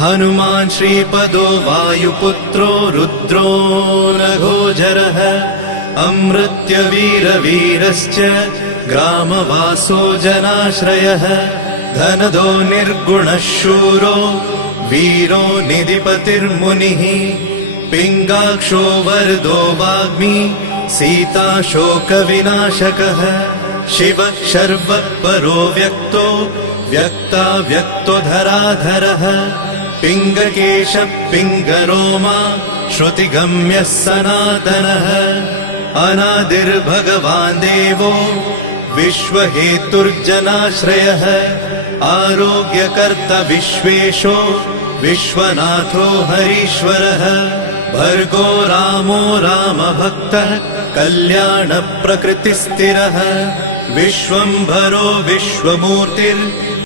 हनुमान् श्रीपदो वायुपुत्रो रुद्रो नघोजरः अमृत्यवीरवीरश्च ग्रामवासो जनाश्रयः धनदो निर्गुणः शूरो वीरो निधिपतिर्मुनिः पिङ्गाक्षो वरदो वाग्मी सीताशोकविनाशकः शिवः शर्वः परो व्यक्तो व्यक्ताव्यक्तो धराधरः पिङ्गकेशः पिङ्गरोमा श्रुतिगम्यः सनातनः अनादिर्भगवान् देवो विश्वहेतुर्जनाश्रयः आरोग्यकर्ता विश्वेशो विश्वनाथो हरीश्वरः भर्गो रामो रामभक्तः कल्याणप्रकृतिस्थिरः विश्वम्भरो विश्वमूर्तिर्